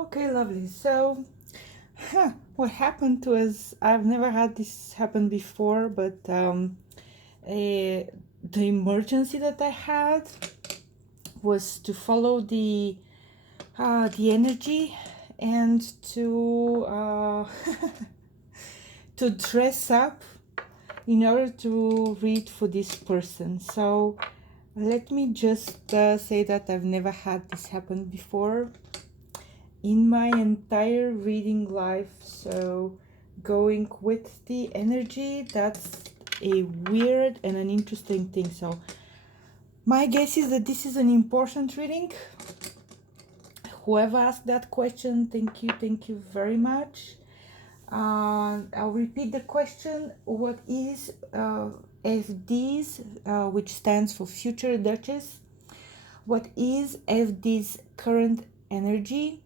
Okay, lovely. So, what happened to us? I've never had this happen before, but the emergency that I had was to follow the energy and to to dress up in order to read for this person. So, let me just say that I've never had this happen before in my entire reading life. So going with the energy, that's a weird and an interesting thing. So my guess is that this is an important reading. Whoever asked that question, thank you very much. I'll repeat the question. What is FD's, which stands for Future Duchess? What is FD's current energy?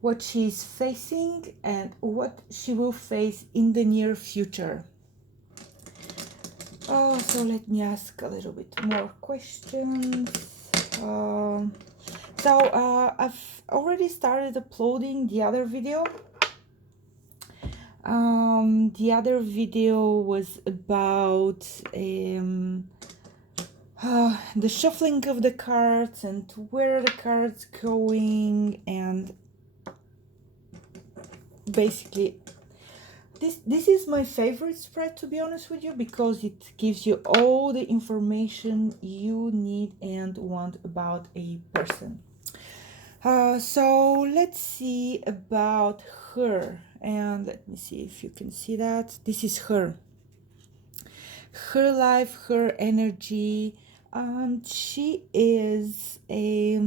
What she's facing and what she will face in the near future. So let me ask a little bit more questions. I've already started uploading the other video. The other video was about the shuffling of the cards and where the cards going, and basically this is my favorite spread, to be honest with you, because it gives you all the information you need and want about a person. So let's see about her, and let me see if you can see that. This is her life, her energy. She is a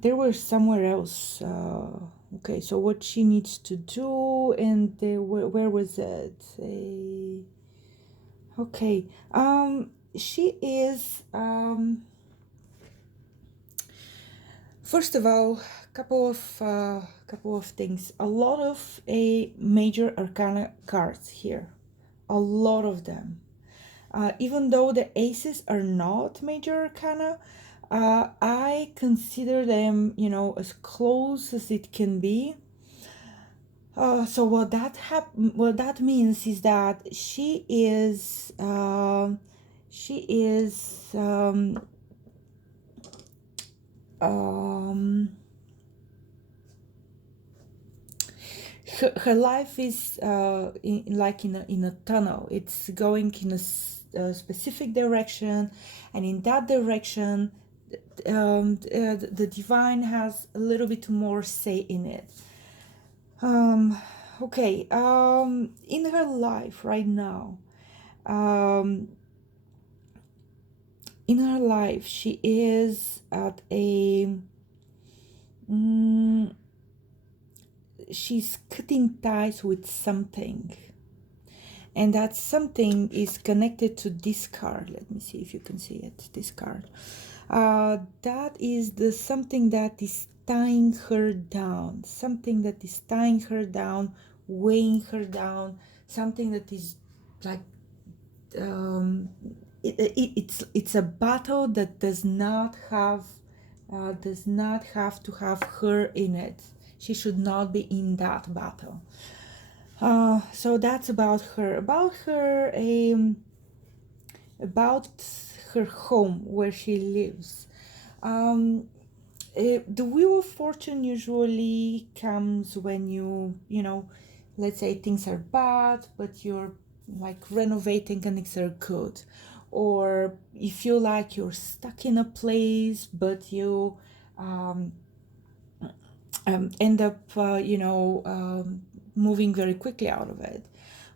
there was somewhere else. Okay, so what she needs to do, and where was it? Okay, she is, first of all, couple of things. A lot of major arcana cards here, a lot of them. Even though the aces are not major arcana, I consider them, as close as it can be. So what that means is that she is um, her life is in a tunnel. It's going in a specific direction, and in that direction the divine has a little bit more say in it. Okay, in her life right now, in her life she is at a she's cutting ties with something, and that something is connected to this card. Let me see if you can see it. This card, that is the something that is tying her down, something that is tying her down, weighing her down, something that is like it's a battle that does not have to have her in it. She should not be in that battle. So that's about her. About her home, where she lives. The Wheel of Fortune usually comes when let's say things are bad, but you're like renovating and things are good. Or you feel like you're stuck in a place, but you end up, moving very quickly out of it.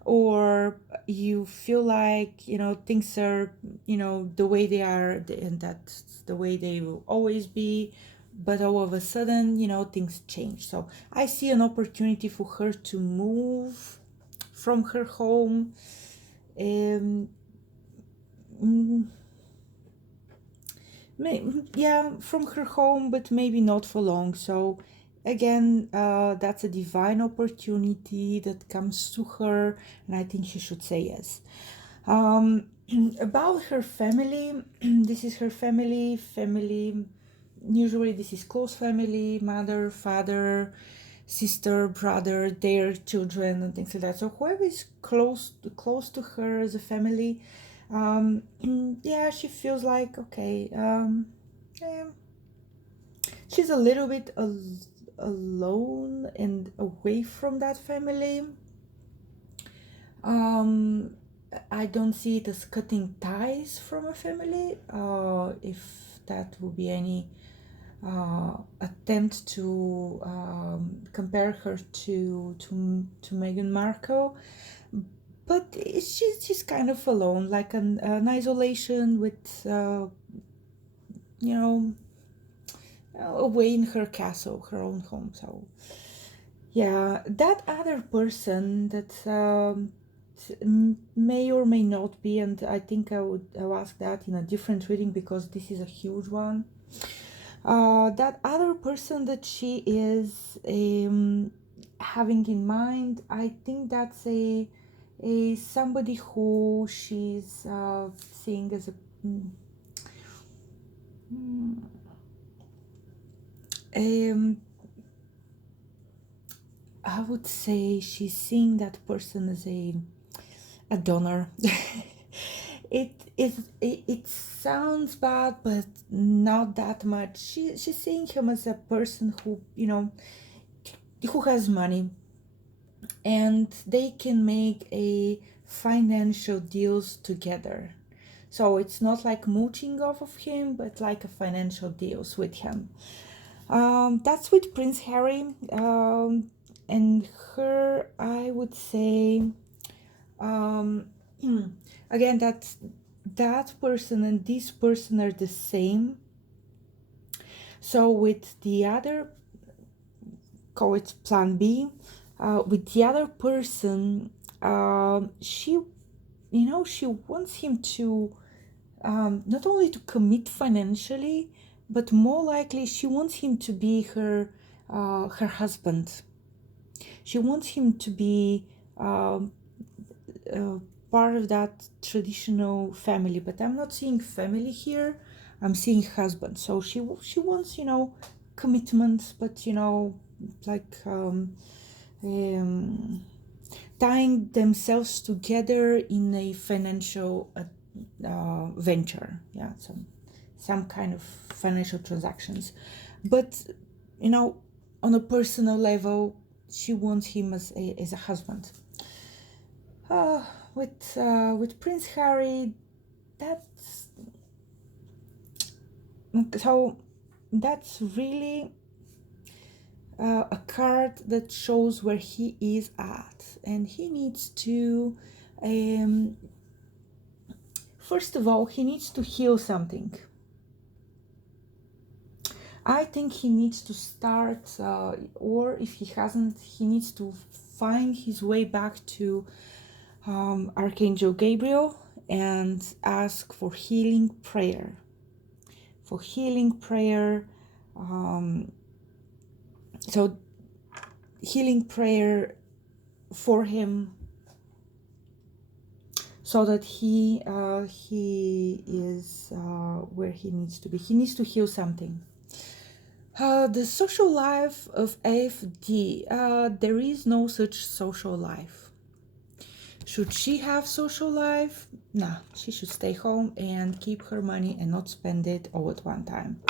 Or you feel like, things are, the way they are, and that's the way they will always be, but all of a sudden, things change. So I see an opportunity for her to move from her home. From her home, but maybe not for long. So again, that's a divine opportunity that comes to her, and I think she should say yes. About her family, this is her family. usually this is close family, mother, father, sister, brother, their children, and things like that. So whoever is close to her as a family, yeah, she feels like okay. Yeah, she's a little bit alone and away from that family. Um, I don't see it as cutting ties from a family. If that would be any attempt to compare her to Meghan Markle, but she's kind of alone, like an isolation with you know away in her castle, her own home. So yeah, that other person that may or may not be, and I think I'll ask that in a different reading because this is a huge one. That other person that she is having in mind, I think that's a somebody who she's seeing as a um, I would say she's seeing that person as a donor. It sounds bad, but not that much. She's seeing him as a person who who has money, and they can make a financial deals together. So it's not like mooching off of him, but like a financial deals with him. That's with Prince Harry, and her. I would say, um, again, that person and this person are the same. So with the other, call it Plan B. With the other person, she she wants him to not only to commit financially, but more likely she wants him to be her husband. She wants him to be part of that traditional family. But I'm not seeing family here. I'm seeing husband. So she wants commitment, but like tying themselves together in a financial venture. Yeah, some kind of financial transactions. But on a personal level, she wants him as a husband. With Prince Harry, that's so that's really a card that shows where he is at, and he needs to first of all, he needs to heal something. I think he needs to start, or if he hasn't, he needs to find his way back to Archangel Gabriel and ask for healing prayer. For healing prayer, so healing prayer for him, so that he is where he needs to be. He needs to heal something. The social life of AFD, there is no such social life. Should she have social life? Nah, she should stay home and keep her money and not spend it all at one time,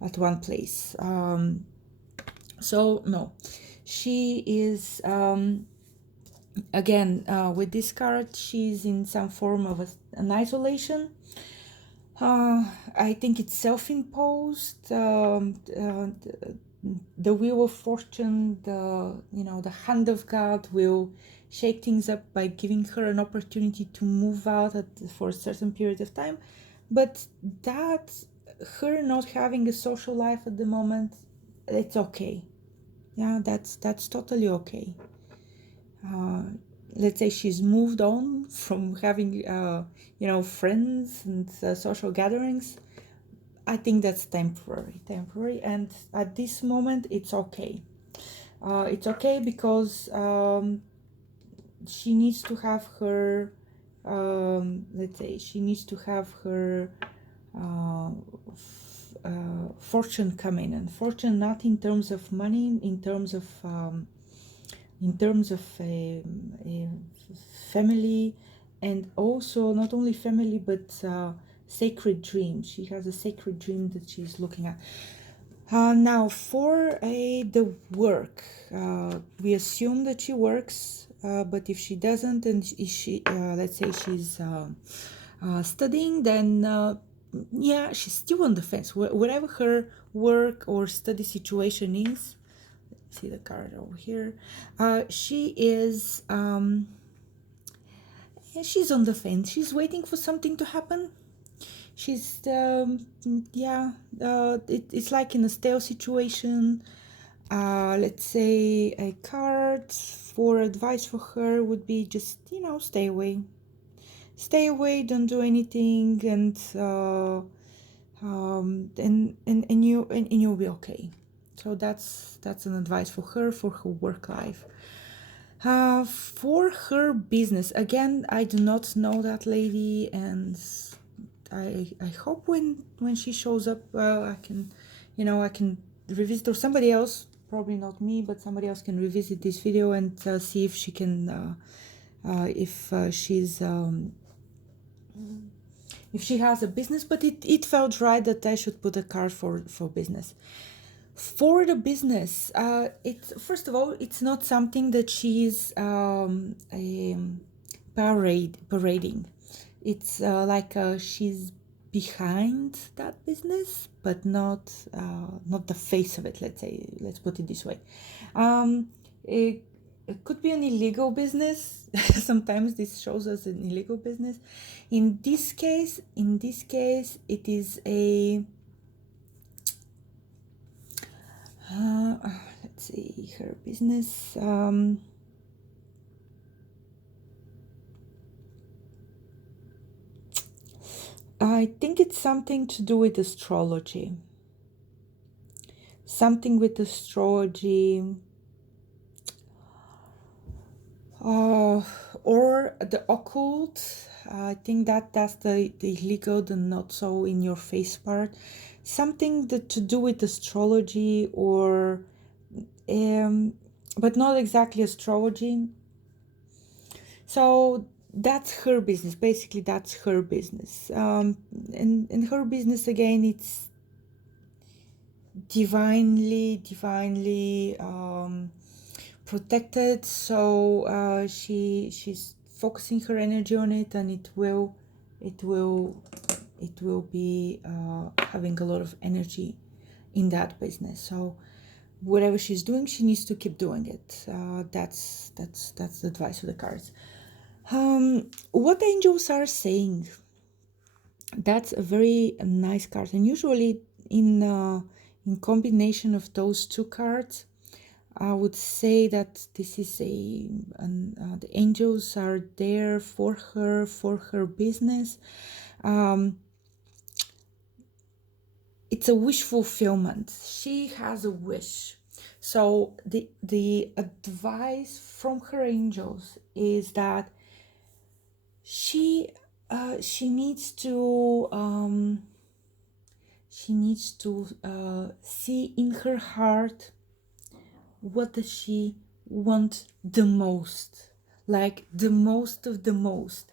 at one place. So no, she is, again, with this card, she's in some form of an isolation. I think it's self-imposed. The wheel of fortune, the hand of God will shake things up by giving her an opportunity to move out for a certain period of time. But that, her not having a social life at the moment, it's okay. Yeah, that's totally okay. Let's say she's moved on from having friends and social gatherings. I think that's temporary, and at this moment it's okay. It's okay because she needs to have her, let's say she needs to have her fortune coming, and fortune not in terms of money, in terms of a family, and also not only family but sacred dream. She has a sacred dream that she's looking at. Now for the work, we assume that she works, but if she doesn't, and she let's say she's studying, then yeah, she's still on the fence. Whatever her work or study situation is, see the card over here, she is she's on the fence. She's waiting for something to happen. She's yeah, it's like in a stale situation. Let's say a card for advice for her would be just, you know, stay away, don't do anything, and you'll be okay. So that's an advice for her work life. For her business, again, I do not know that lady, and I hope when she shows up, I can, you know, I can revisit, or somebody else, probably not me, but somebody else can revisit this video and see if she can, if she has a business. But it felt right that I should put a card for business. For the business, it's, first of all, it's not something that she's parading. It's like she's behind that business, but not the face of it. Let's put it this way. It could be an illegal business. Sometimes this shows us an illegal business. In this case, it is a let's see, her business. I think it's something to do with astrology. Something with astrology. Or the occult. I think that's the illegal, the not so in your face part. Something that to do with astrology, or but not exactly astrology. So that's her business. Basically, that's her business. And her business, again, it's divinely protected. So she's focusing her energy on it, and it will be having a lot of energy in that business. So whatever she's doing, she needs to keep doing it. That's the advice of the cards. What the angels are saying, that's a very nice card, and usually in combination of those two cards, I would say that this is the angels are there for her business. It's a wish fulfillment. She has a wish. So the advice from her angels is that she needs to see in her heart, what does she want the most, like the most of the most.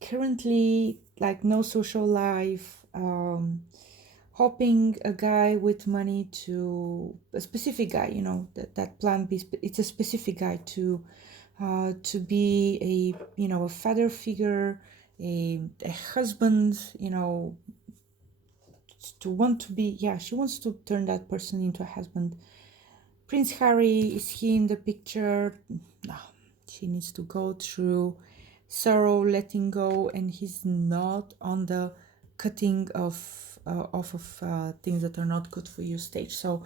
Currently, like, no social life, hoping a guy with money, to a specific guy, you know, that plan B, it's a specific guy to be a, you know, a father figure, a husband, you know, to want to be, yeah, she wants to turn that person into a husband. Prince Harry, is he in the picture? No, she needs to go through sorrow, letting go, and he's not on the cutting off of things that are not good for you stage. So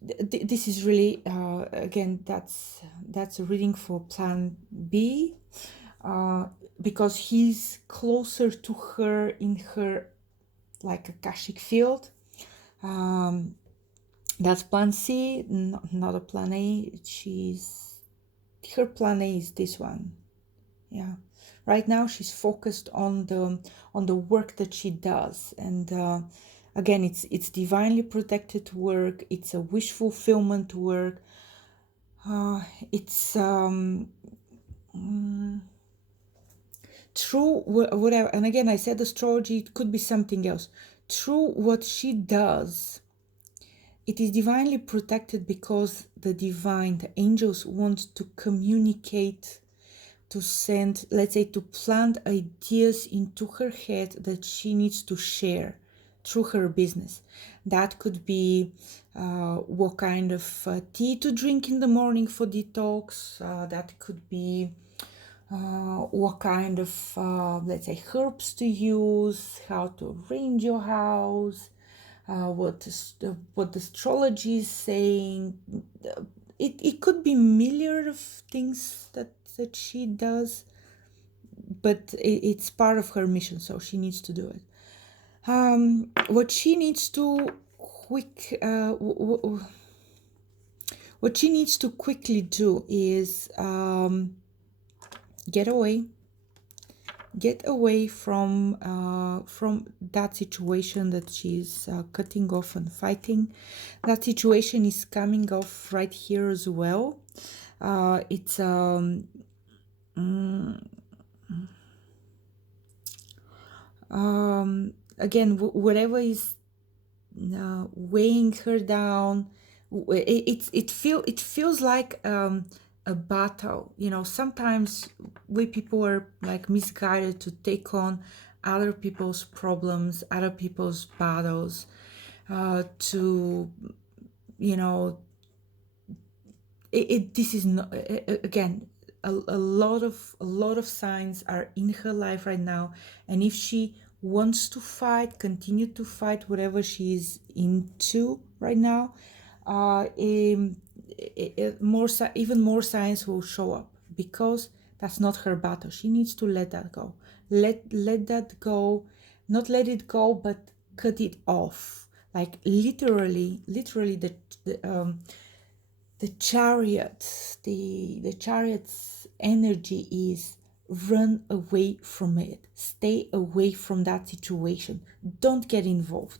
this is really again, that's a reading for plan B, because he's closer to her in her, like, akashic field. That's plan C, not a plan A. Her plan A is this one. Yeah, right now she's focused on the work that she does, and Again, it's divinely protected work. It's a wish fulfillment work. It's true whatever. And again, I said astrology, it could be something else. Through what she does, it is divinely protected because the divine, the angels want to communicate, to send, let's say, to plant ideas into her head that she needs to share through her business. That could be what kind of tea to drink in the morning for detox. That could be what kind of, let's say, herbs to use, how to arrange your house, what the astrology is saying. It could be million of things that she does, but it's part of her mission, so she needs to do it. What she needs to what she needs to quickly do is get away from that situation that she's cutting off and fighting. That situation is coming off right here as well. It's again, whatever is weighing her down, it feels like a battle. You know, sometimes we people are like misguided to take on other people's problems, other people's battles, to, you know, this is not, again, a lot of signs are in her life right now, and if she wants to fight, continue to fight whatever she is into right now, even more signs will show up, because that's not her battle. She needs to let that go. Let that go, not let it go, but cut it off. Like literally the chariot's energy is run away from it. Stay away from that situation. Don't get involved.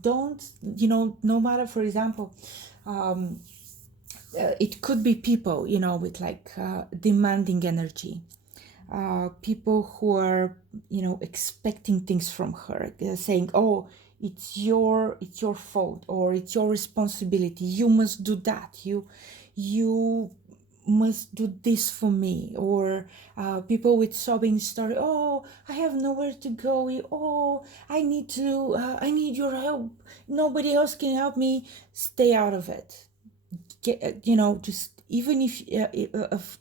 Don't, you know, no matter, for example, it could be people, you know, with like demanding energy. People who are, you know, expecting things from her, saying, oh, it's your fault, or it's your responsibility, you must do that, you must do this for me. Or people with sobbing story, oh, I have nowhere to go, oh, I need your help, nobody else can help me. Stay out of it. Get, you know, just even if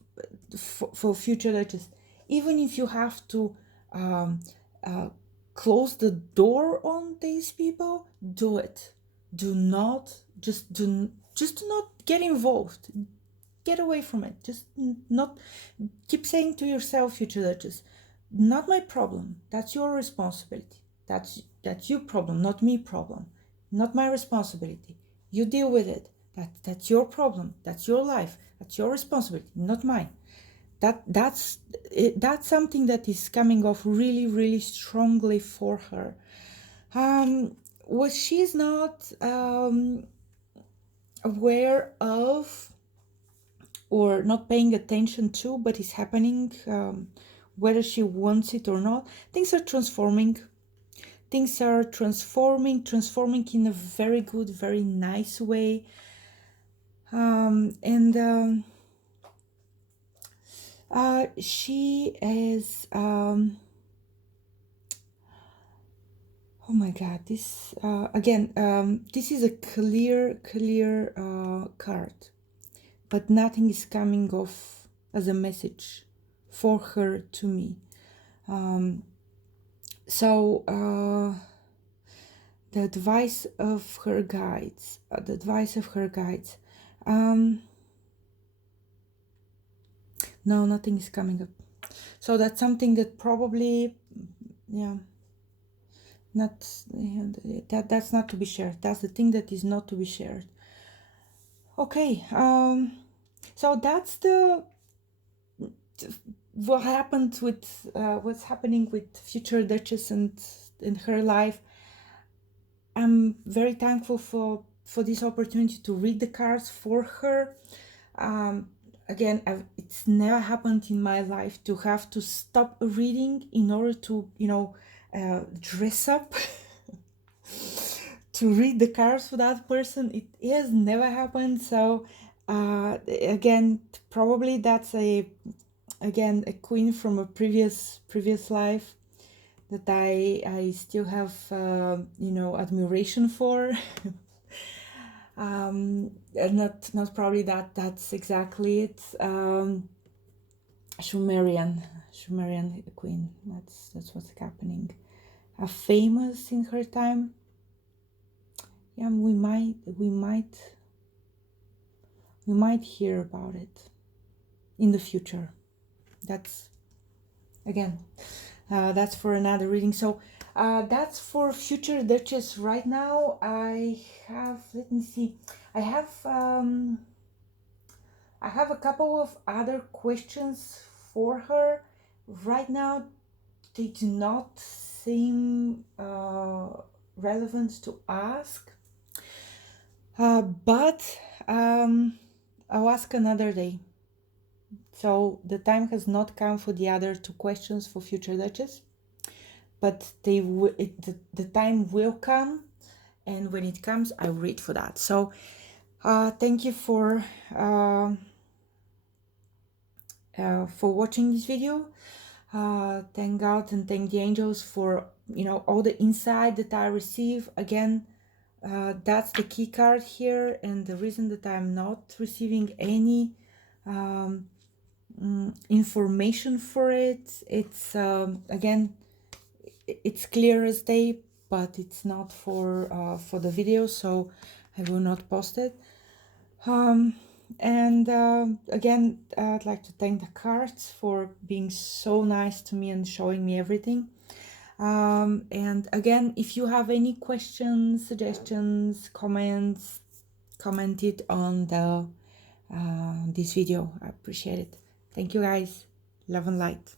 for future, that just, even if you have to close the door on these people, do it. Do not do not get involved. Get away from it. Just not keep saying to yourself, future Duchess, not my problem. That's your responsibility. That's your problem, not me problem. Not my responsibility. You deal with it. That's your problem. That's your life. That's your responsibility, not mine. That's something that is coming off really, really strongly for her. What she's not aware of or not paying attention to, but is happening, whether she wants it or not, things are transforming. Things are transforming in a very good, very nice way. She is oh my god, this again, this is a clear card, but nothing is coming off as a message for her to me. So the advice of her guides, no, nothing is coming up. So that's something that probably, yeah, not, that's not to be shared. That's the thing that is not to be shared. Okay, so that's what happened with what's happening with future Duchess and in her life. I'm very thankful for this opportunity to read the cards for her. Again, it's never happened in my life to have to stop a reading in order to, dress up to read the cards for that person. It has never happened. So again, probably that's a queen from a previous life that I still have admiration for. Not probably that's exactly it. Sumerian queen. That's what's happening. Famous in her time. Yeah, we might hear about it in the future. That's again, that's for another reading. So that's for future Duchess. Right now I have, let me see, I have a couple of other questions for her. Right now they do not seem relevant to ask, but I'll ask another day. So the time has not come for the other two questions for future Duchess, but the time will come, and when it comes, I'll read for that. So thank you for watching this video. Thank God and thank the angels for all the insight that I receive. Again, that's the key card here, and the reason that I'm not receiving any information for it, it's again, it's clear as day, but it's not for the video, so I will not post it. And again, I'd like to thank the cards for being so nice to me and showing me everything. And again, if you have any questions, suggestions, comments, comment it on the this video. I appreciate it. Thank you guys. Love and light.